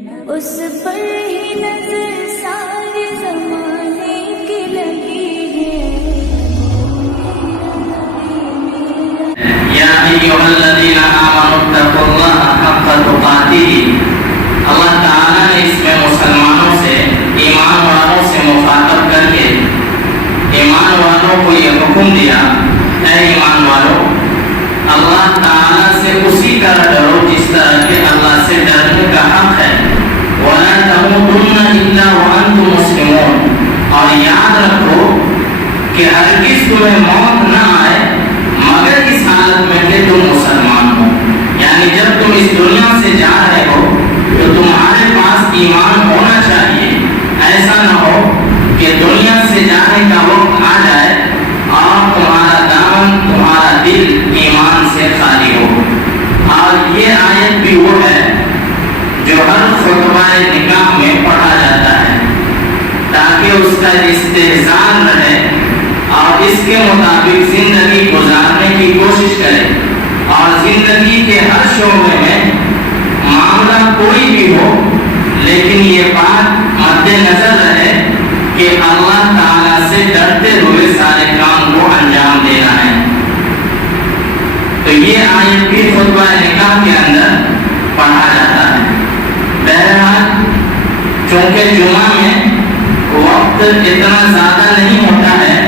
اس پر ہی نظر سارے زمانے کی لگی ہے۔ یا ایھا الذین آمنوا اتقوا اللہ حق تقاتہ، اللہ تعالیٰ نے اس میں مسلمانوں سے، ایمان والوں سے مخاطب کر کے ایمان والوں کو یہ حکم دیا، اے ایمان والوں، اللہ تعالیٰ سے اسی طرح ڈرو جس طرح کہ اللہ سے ڈرنے کا حق ہے۔ وَلَا تَمُوتُنَّ إِلَّا وَأَنْتُمْ مُسْلِمُونَ، اور یاد رکھو کہ ہرگز تمہیں موت نہ آئے مگر اس حالت میں کہ تم مسلمان ہو، یعنی جب تم اس دنیا سے جا رہے ہو تو تمہارے پاس ایمان ہونا چاہیے۔ ایسا نہ ہو کہ دنیا سے جانے کا وقت آ جائے اور تمہارا دامن، تمہارا دل ایمان سے خالی ہو۔ اور یہ آیت بھی وہ ہے جو ہر خطبہ نکاح میں پڑھا جاتا ہے تاکہ اس کا استحسان رہے اور اس کے مطابق زندگی گزارنے کی کوشش کرے، اور زندگی کے ہر شعبے میں معاملہ کوئی بھی ہو لیکن یہ بات مد نظر رہے کہ اللہ تعالیٰ سے ڈرتے ہوئے سارے کام کو انجام دینا ہے۔ تو یہ آیت بھی خطبہ نکاح کے اندر پڑھا جاتا ہے۔ بہرحال چونکہ جمعہ میں وقت اتنا زیادہ نہیں ہوتا ہے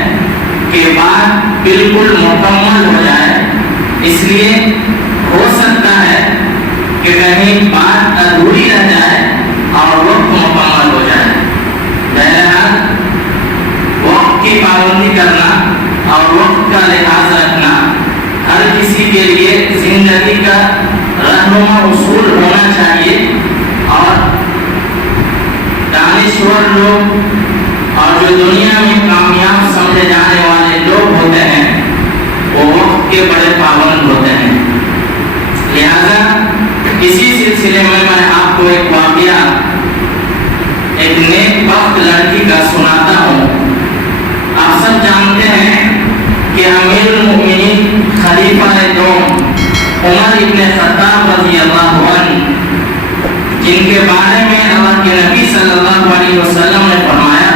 کہ بات بالکل مکمل ہو جائے، اس لیے ہو سکتا ہے کہ کہیں بات ادھوری رہ جائے اور وقت مکمل ہو جائے۔ بہرحال وقت کی پابندی کرنا اور وقت کا لحاظ رکھنا ہر کسی کے لیے زندگی کا رہنما اصول ہونا چاہیے، اور دانشور لوگ اور جو دنیا میں کامیاب سمجھے جانے والے لوگ ہوتے ہیں وہ وقت کے بڑے پابند ہوتے ہیں۔ لہذا اسی سلسلے میں آپ کو ایک واقعہ ایک نیک بخت لڑکی کا سناتا ہوں۔ آپ سب جانتے ہیں کہ امیر المؤمنین خلیفہ دوم عمر ابن خطاب رضی اللہ عنہ، جن کے بارے میں اللہ کے نبی صلی اللہ علیہ وسلم نے فرمایا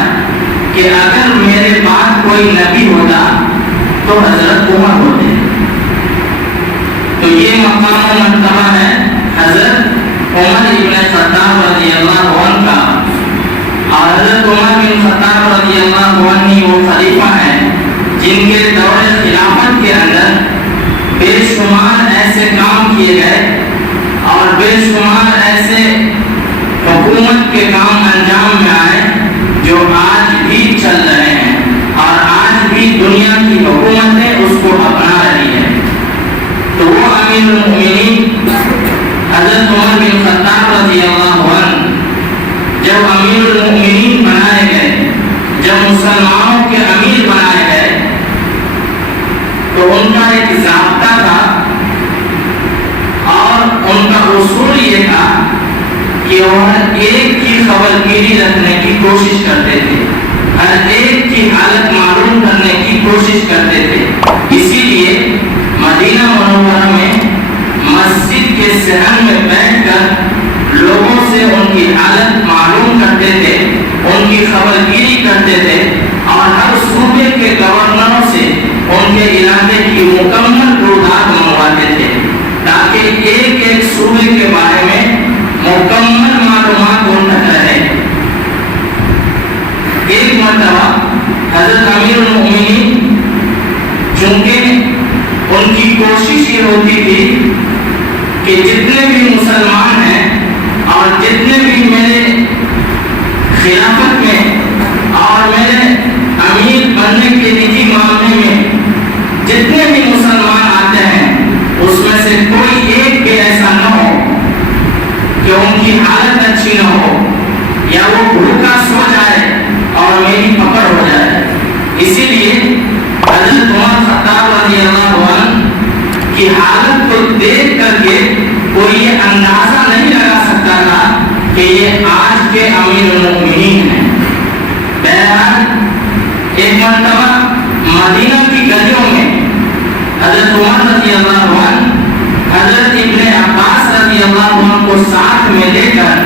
کہ اگر میرے بعد کوئی نبی ہوتا تو حضرت عمر ہوتے۔ تو یہ مقام و مرتبہ ہے حضرت عمر ابن خطاب رضی اللہ عنہ کا، اور حضرت عمر بن خطاب رضی اللہ عنہ وہ خلیفہ ہیں جن کے دور خلافت کے اندر بے شمار ایسے کام کیے گئے اور بے شمار ایسے حکومت کے کام انجام میں آئے جو آج بھی چل رہے ہیں، اور آج بھی دنیا کی حکومتیں اس کو اپنا رہی ہیں۔ تو وہ امیر المؤمنین حضرت عمر بن خطاب رضی اللہ عنہ جب امیر المؤمنین بنائے گئے، جب مسلمانوں کے امیر بنائے گئے، تو ان کا ایک ضابطہ تھا اور ان کا اصول یہ تھا کہ وہ ہر ایک کی خبرگیری رکھنے کی کوشش کرتے تھے، ہر ایک کی حالت معلوم کرنے کی کوشش کرتے تھے۔ اسی لیے مدینہ منورہ میں مسجد کے صحن میں بیٹھ کر لوگوں سے ان کی حالت معلوم کرتے تھے، ان کی خبرگیری کرتے تھے، اور ہر صوبے کے گورنروں سے ان کے علاقے کی مکمل رودات منگواتے تھے تاکہ ایک ایک صوبے کے بارے میں مکمل معلومات ان تک رہے۔ ایک مرتبہ حضرت امیر المؤمنین، چونکہ ان کی کوشش یہ ہوتی تھی کہ جتنے بھی مسلمان ہیں اور جتنے بھی میرے خلافت میں اور میرے امیر بننے کے نجی معاملے میں جتنے بھی مسلمان آتے ہیں اس میں سے کوئی ایک بھی ایسا نہ ہو کہ ان کی حالت اچھی نہ ہو یا وہ بھوکا سو جائے اور میری پکڑ ہو جائے۔ اسی لیے حضرت عمر خطاب رضی اللہ عنہ کی حالت کو دیکھ کر کے کوئی یہ اندازہ نہیں لگا سکتا تھا کہ یہ آج کے امیر المؤمنین ہیں۔ بہرحال ایک مرتبہ مدینہ کی گلیوں میں حضرت عمر رضی اللہ عنہ حضرت ابن عباس رضی اللہ عنہ کو ساتھ میں لے کر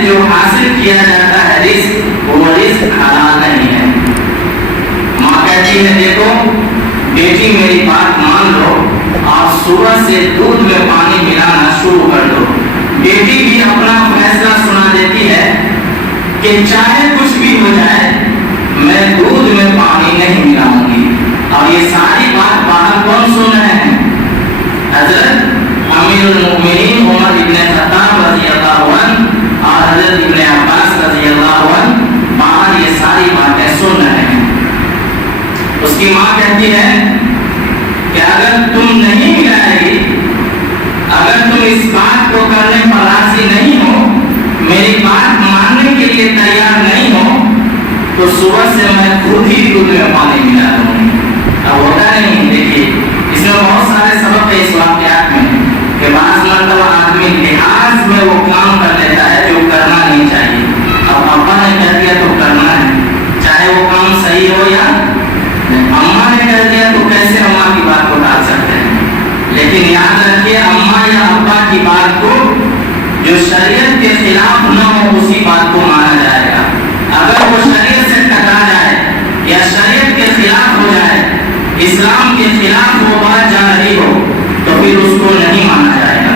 سے جو حاصل کیا جاتا ہے رزق، وہ رزق حلال نہیں ہے۔ ماں کہتی ہے دیکھو بیٹی میری بات مان لو اور صبح سے دودھ میں پانی ملانا شروع کر دو۔ بیٹی بھی اپنا فیصلہ سنا دیتی ہے کہ چاہے کچھ بھی ہو جائے میں دودھ میں پانی نہیں ملاؤں گی۔ اور یہ ساری بات باہر کون سن رہے ہیں؟ حضرت امیر المؤمنین عمر ابن خطاب رضی اللہ عنہ اور حضرت ابن عباس رضی اللہ عنہ باہر یہ ساری باتیں سن رہے ہیں۔ اس کی ماں کہتی ہے کہ اگر تم نہیں ملائے گی، اگر تم اس بات کو کرنے پر راضی نہیں ہو، میری بات ماننے کے لیے تیار نہیں ہو، تو صبح سے میں خود ہی دودھ میں پانی ملا دوں گی۔ اب ہوتا نہیں، دیکھیے اس میں بہت سارے سبق ہے اس واقعات میں کہ بعض مرتبہ آدمی لحاظ میں وہ کام کر لیتا ہے جو کرنا نہیں چاہیے۔ اب ابا نے کہہ دیا تو کرنا ہے، چاہے وہ کام صحیح ہو یا اماں نے کہہ دیا تو کیسے اماں کی بات کو ٹال سکتے ہیں؟ لیکن یاد رکھیے اماں یا ابا کی بات کو جو شریعت کے خلاف نہ ہو اسی بات کو مانا جائے گا۔ اگر وہ شریعت سے ٹکرا جائے یا شریعت کے خلاف ہو جائے، اسلام کے خلاف وہ بات جا رہی ہو، تو پھر اس کو نہیں مانا جائے گا۔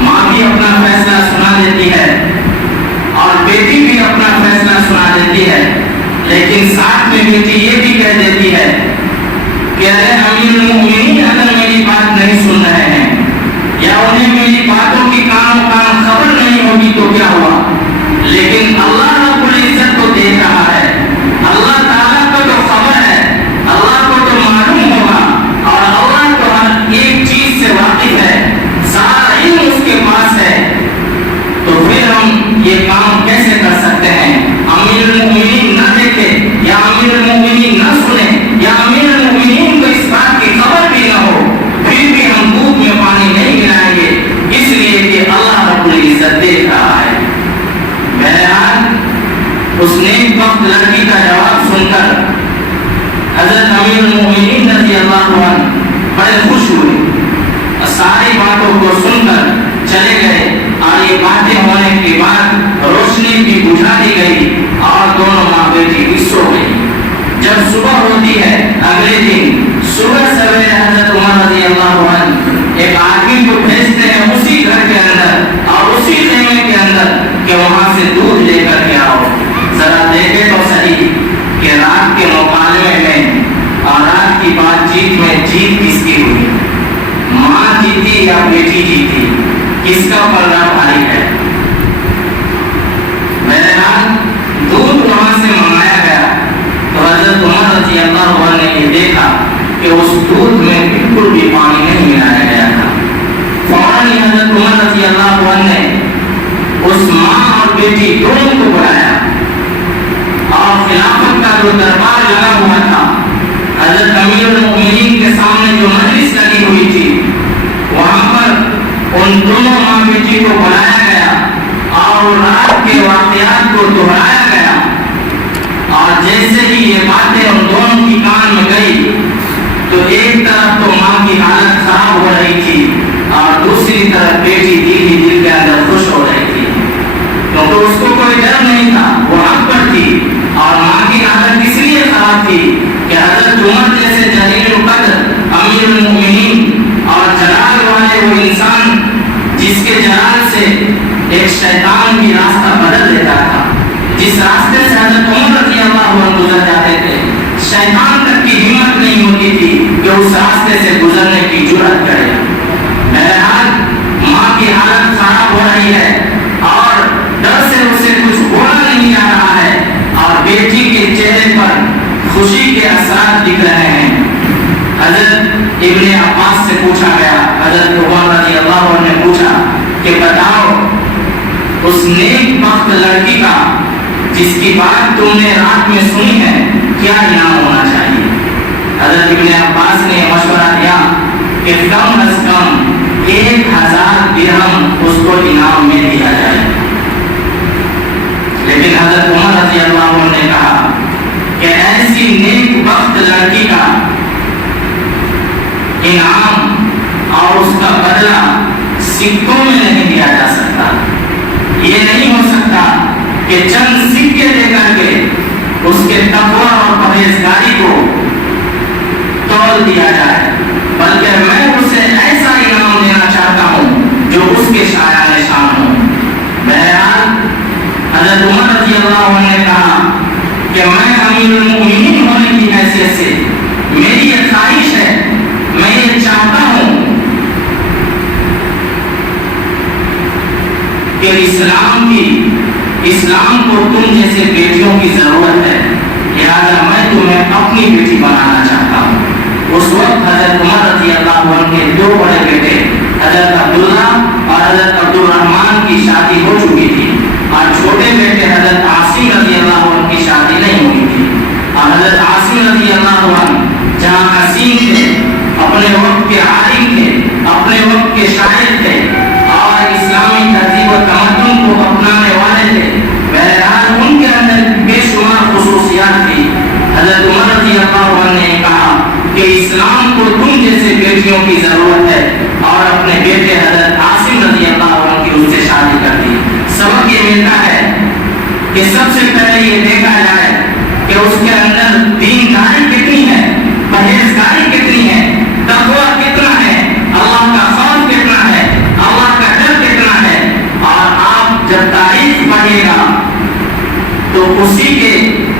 ماں بھی اپنا فیصلہ سنا دیتی ہے اور بیٹی بھی اپنا فیصلہ سنا دیتی ہے، لیکن ساتھ میں بیٹی یہ بھی کہہ دیتی ہے کہ ارے امیر المؤمنین اگر میری بات نہیں سن رہے ہیں یا انہیں میری باتوں کی کام خبر نہیں ہوگی تو کیا ہوا، لیکن اللہ رب العزت کو دیکھ رہا ہے، اللہ تعالیٰ کو تو خبر ہے، اللہ کو تو معلوم ہوگا اور اللہ تو ہر ایک چیز سے واقف ہے، سارا علم اس کے پاس ہے، تو پھر ہم یہ کام کیسے کر سکتے ہیں؟ امیر المؤمنین نہ دیکھے یا امیر المؤمنین نہ سنے یا امیر المؤمنین کو اس بات کی خبر بھی نہ ہو، پھر بھی ہم دودھ میں پانی نہیں ملائیں گے، اس لیے کہ اللہ رب العزت دیکھ رہا ہے۔ بہرحال اس نیک بخت لڑکی کا جواب سن کر حضرت امیر المؤمنین رضی اللہ عنہ بڑے خوش ہوئے اور ساری باتوں کو سن کر چلے گئے، اور یہ باتیں ہونے کے بعد روشنی بھی بجھا دی گئی اور دونوں ماں بیٹی بھی سو گئی۔ جب صبح ہوتی ہے اگلے دن صبح سویرے حضرت عمر رضی اللہ عنہ ایک آدمی کو بھیجتے ہیں اسی گھر کے اندر اور اسی خیمے کے اندر کہ وہاں سے دودھ لے کر کے آؤ، ذرا دیکھے تو صحیح کہ رات کے مکالمے میں اور رات کی بات چیت میں جیت کس کی ہوئی، ماں جیتی یا بیٹی جیتی، کس کا پلڑا بھاری ہے؟ بہرحال دودھ وہاں سے منگایا گیا تو حضرت عمر رضی اللہ عنہ نے یہ دیکھا کہ اس دودھ میں بالکل بھی پانی نہیں ملایا گیا تھا۔ فوراً حضرت عمر رضی اللہ عنہ نے اس ماں اور بیٹی دونوں کو بلایا اور خلافت کا جو دربار لگا ہوا تھا، حضرت امیر المؤمنین کے سامنے جو مجلس لگی ہوئی تھی، وہاں پر ان دونوں ماں بیٹی کو بلایا گیا اور رات کے واقعات کو دہرایا گیا، اور جیسے ہی یہ باتیں ان دونوں کی کان میں گئی تو ایک طرف تو ماں کی حالت خراب ہو رہی تھی اور دوسری طرف بیٹی دل ہی دل کے اندر خوش ہو رہی تھی، کیونکہ اس کو کوئی ڈر نہیں تھا، وہ حق پر تھی، اور ماں کی حالت اس لیے خراب تھی کہ حضرت عمر جیسے جلیل القدر امیر المؤمنین اور جلال والے وہ انسان جس کے جلال سے ایک شیطان بھی راستہ بدل دیتا تھا، جس راستے سے حضرت عمر رضی اللہ عنہ گزر جاتے تھے، شیطان تک کی ہمت نہیں ہوتی تھی کہ اس راستے سے گزرنے کی جرأت کرے۔ بہرحال ماں کی حالت خراب ہو رہی ہے اور ڈر سے اسے کچھ بولا نہیں آ رہا ہے، اور بیٹی کے چہرے پر خوشی کے اثرات دکھ رہے ہیں۔ حضرت ابن عباس سے پوچھا گیا، حضرت عمر رضی اللہ عنہ نے پوچھا کہ بتاؤ اس نیک بخت لڑکی کا جس کی بات تم نے رات میں سنی ہے کیا انعام ہونا چاہیے؟ حضرت ابن عباس نے مشورہ دیا کہ کم از کم 1000 درہم اس کو انعام میں دیا جائے، لیکن حضرت عمر رضی اللہ عنہ نے کہا کہ ایسی نیک بخت لڑکی کا انعام اور اس کا بدلہ سکوں میں نہیں دیا جا سکتا، یہ نہیں کہ اسلام کو تم جیسے بیٹیوں کی ضرورت ہے، لہٰذا میں تمہیں اپنی بیٹی بنانا چاہتا ہوں۔ اس وقت حضرت عمر رضی اللہ عنہ کے دو بڑے بیٹے حضرت عبداللہ اور حضرت عبد الرحمن کی شادی ہو چکی تھی، اور چھوٹے بیٹے حضرت عاصم رضی اللہ عنہ کی شادی نہیں ہوئی تھی۔ اور حضرت عاصم رضی اللہ عنہ جہاں حسین تھے، اپنے وقت کے عالم تھے، اپنے وقت کے شاعر تھے، اور اسلامی تہذیب و تمدن کو اپنانے والے تھے، بہرحال ان کے اندر بے شمار خصوصیات تھی۔ حضرت عمر رضی اللہ عنہ نے کہا کہ اسلام کو تم جیسے بیٹیوں کی ضرورت ہے، اور اپنے بیٹے حضرت عاصم رضی اللہ عنہ کی اس سے شادی کر دی۔ سبق یہ ملتا ہے کہ سب سے پہلے یہ دیکھا جائے کہ اس کے اندر دینداری کتنی ہے، پرہیزگاری کتنی ہے، تقویٰ کتنا ہے، اللہ کا خوف کتنا ہے، اللہ کا ڈر کتنا ہے۔ اور آپ جب تاریخ پڑھیے گا تو اسی کے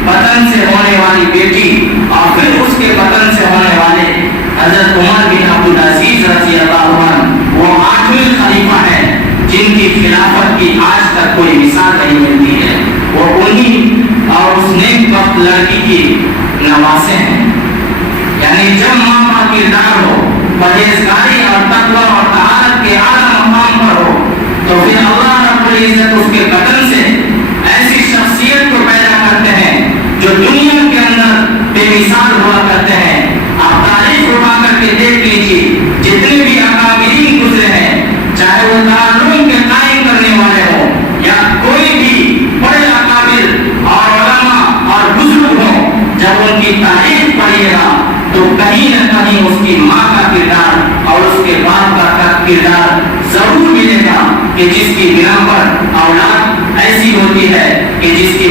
بدن سے ہونے والی بیٹی اور پھر اس کے بدن سے ہونے والے حضرت عمر بن عبدالعزیز رضی اللہ عنہ، وہ 8ویں خلیفہ ہیں جن کی خلافت کی آج تک کوئی مثال نہیں ملتی ہے۔ وہ انہی اور اس نیک بخت لڑکی کی نواسے ہیں۔ یعنی جب ماں کا کردار ہو، پرہیزگاری اور تقویٰ اور طہارت کے اعلیٰ مقام پر ہو، تو پھر اللہ رب العزت اس کے بدن سے ایسی شخصیت کو پیدا کرتے ہیں جو دنیا کے اندر بے مثال ہوا کرتے ہیں۔ آپ تاریخ اٹھا کر کے دیکھ لیجیے، جتنے بھی اکابرین گزرے ہیں، چاہے وہ تعلیم کے قائم کرنے والے ہوں یا کوئی بھی بڑے اکابر اور علماء اور بزرگ ہوں، جب ان کی تاریخ پڑھیے گا تو کہیں نہ کہیں اس کی ماں کا کردار اور اس کے باپ کا کردار ضرور ملے گا کہ جس کی بنا پر اولاد ایسی ہوتی ہے کہ جس کی